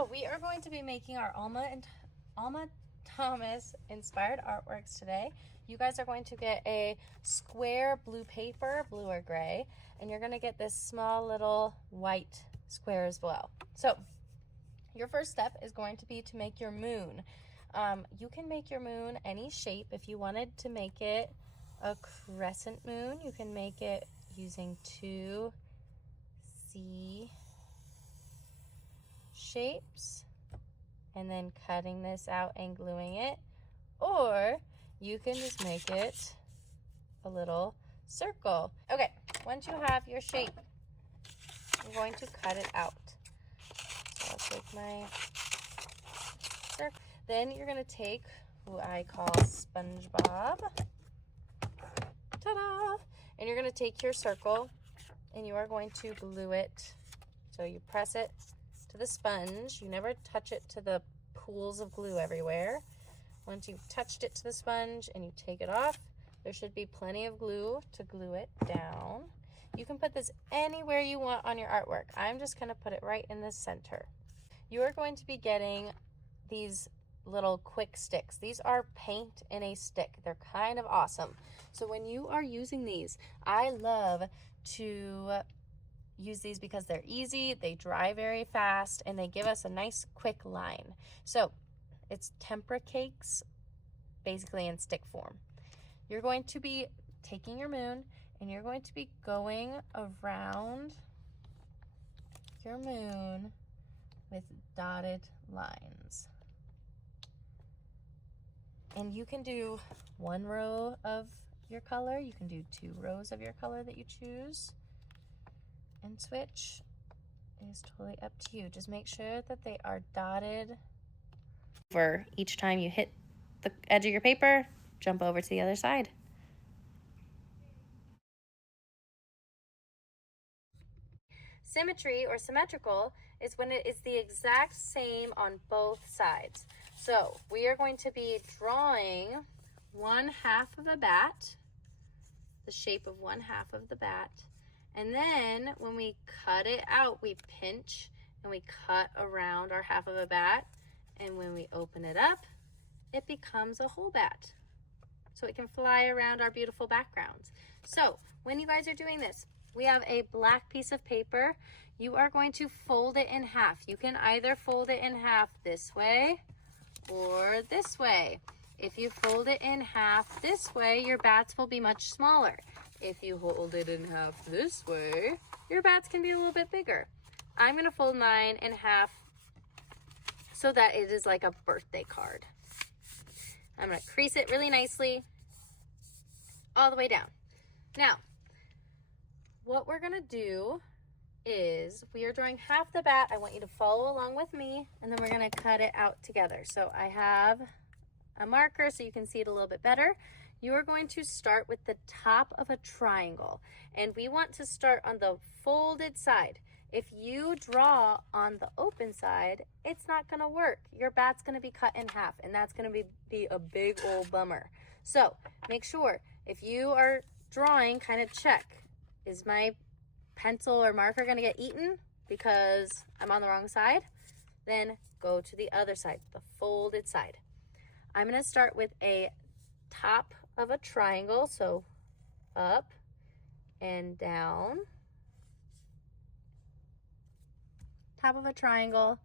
So we are going to be making our Alma Thomas inspired artworks today. You guys are going to get a square blue paper, blue or gray, and you're going to get this small little white square as well. So your first step is going to be to make your moon. You can make your moon any shape. If you wanted to make it a crescent moon, you can make it using 2 C shapes and then cutting this out and gluing it, or you can just make it a little circle. Okay, once you have your shape, I'm going to cut it out. So I'll take my circle. Then you're going to take who I call SpongeBob. Ta-da! And you're going to take your circle and you are going to glue it. So you press it to the sponge. You never touch it to the pools of glue everywhere. Once you've touched it to the sponge and you take it off, there should be plenty of glue to glue it down. You can put this anywhere you want on your artwork. I'm just going to put it right in the center. You are going to be getting these little quick sticks. These are paint in a stick. They're kind of awesome. So when you are using these, I love to use these because they're easy, they dry very fast, and they give us a nice quick line. So it's tempera cakes basically in stick form. You're going to be taking your moon and you're going to be going around your moon with dotted lines. And you can do 1 row of your color, you can do 2 rows of your color that you choose, and switch is totally up to you. Just make sure that they are dotted. For each time you hit the edge of your paper, jump over to the other side. Symmetry or symmetrical is when it is the exact same on both sides. So we are going to be drawing 1/2 of a bat, the shape of 1/2 of the bat. And then when we cut it out, we pinch and we cut around our 1/2 of a bat. And when we open it up, it becomes a whole bat. So it can fly around our beautiful backgrounds. So when you guys are doing this, we have a black piece of paper. You are going to fold it in half. You can either fold it in half this way or this way. If you fold it in half this way, your bats will be much smaller. If you hold it in half this way, your bats can be a little bit bigger. I'm going to fold mine in half so that it is like a birthday card. I'm going to crease it really nicely all the way down. Now, what we're going to do is we are drawing half the bat. I want you to follow along with me, and then we're going to cut it out together. So I have a marker so you can see it a little bit better. You are going to start with the top of a triangle, and we want to start on the folded side. If you draw on the open side, it's not going to work. Your bat's going to be cut in half, and that's going to be a big old bummer. So make sure if you are drawing, kind of check, is my pencil or marker going to get eaten because I'm on the wrong side? Then go to the other side, the folded side. I'm going to start with a top of a triangle, so up and down. Top of a triangle.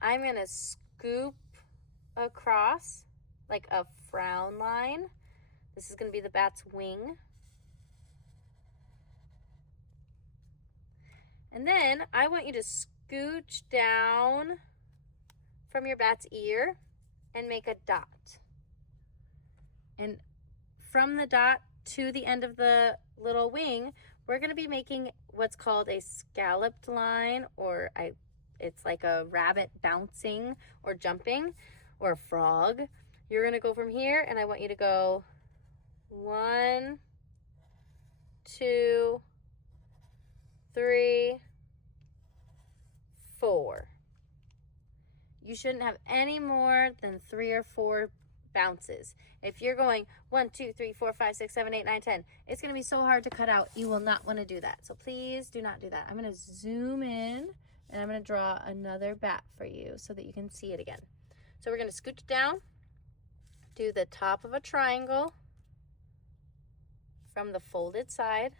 I'm going to scoop across like a frown line. This is going to be the bat's wing. And then I want you to scooch down from your bat's ear and make a dot. And from the dot to the end of the little wing, we're going to be making what's called a scalloped line, or it's like a rabbit bouncing or jumping, or a frog. You're going to go from here, and I want you to go 1, 2, 3, 4. You shouldn't have any more than 3 or 4 bounces. If you're going 1, 2, 3, 4, 5, 6, 7, 8, 9, 10, it's going to be so hard to cut out. You will not want to do that. So please do not do that. I'm going to zoom in And I'm going to draw another bat for you so that you can see it again. So we're going to scooch down, do the top of a triangle from the folded side.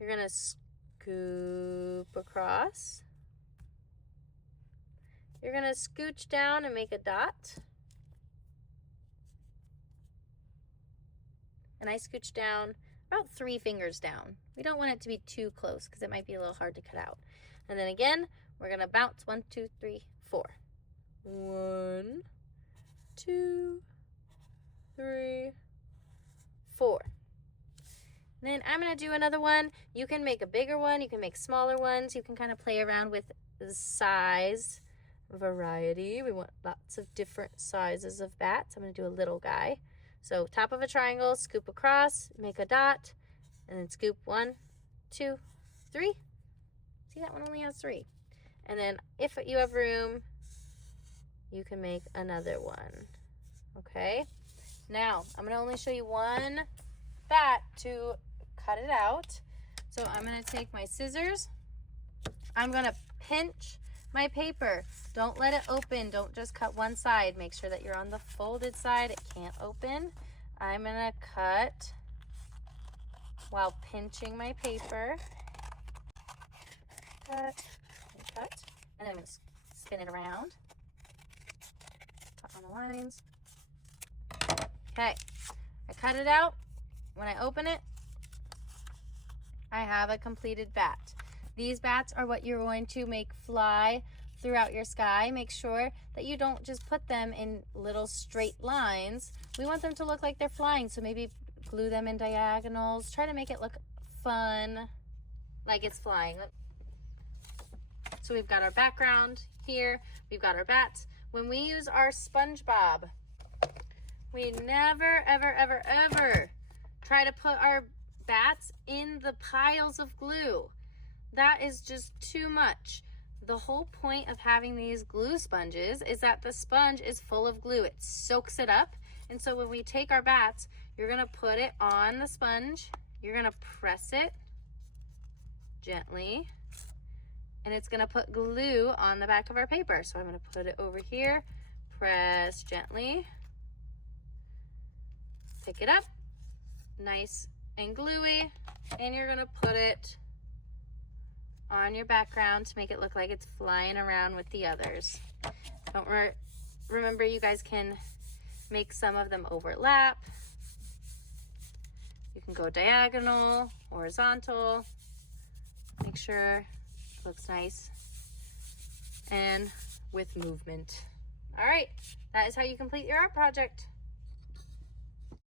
You're going to scoop across. You're going to scooch down and make a dot. And I scooch down about 3 fingers down. We don't want it to be too close because it might be a little hard to cut out. And then again, we're going to bounce 1, 2, 3, 4. 1, 2, 3, 4. And then I'm going to do another one. You can make a bigger one. You can make smaller ones. You can kind of play around with the size variety. We want lots of different sizes of bats. I'm going to do a little guy. So top of a triangle, scoop across, make a dot, and then scoop 1, 2, 3. See, that one only has 3. And then if you have room, you can make another one. Okay? Now, I'm going to only show you one bat to cut it out. So I'm going to take my scissors. I'm going to pinch my paper. Don't let it open. Don't just cut one side. Make sure that you're on the folded side. It can't open. I'm going to cut while pinching my paper. Cut, and cut. And then I'm going to spin it around. Cut on the lines. Okay. I cut it out. When I open it, I have a completed bat. These bats are what you're going to make fly throughout your sky. Make sure that you don't just put them in little straight lines. We want them to look like they're flying, so maybe glue them in diagonals. Try to make it look fun, like it's flying. So we've got our background here. We've got our bats. When we use our SpongeBob, we never, ever, ever, ever try to put our bats in the piles of glue. That is just too much. The whole point of having these glue sponges is that the sponge is full of glue. It soaks it up. And so when we take our bats, you're going to put it on the sponge. You're going to press it gently. And it's going to put glue on the back of our paper. So I'm going to put it over here. Press gently. Pick it up. Nice and gluey. And you're going to put it on your background to make it look like it's flying around with the others. Don't remember, you guys can make some of them overlap. You can go diagonal, horizontal. Make sure it looks nice and with movement. All right, that is how you complete your art project.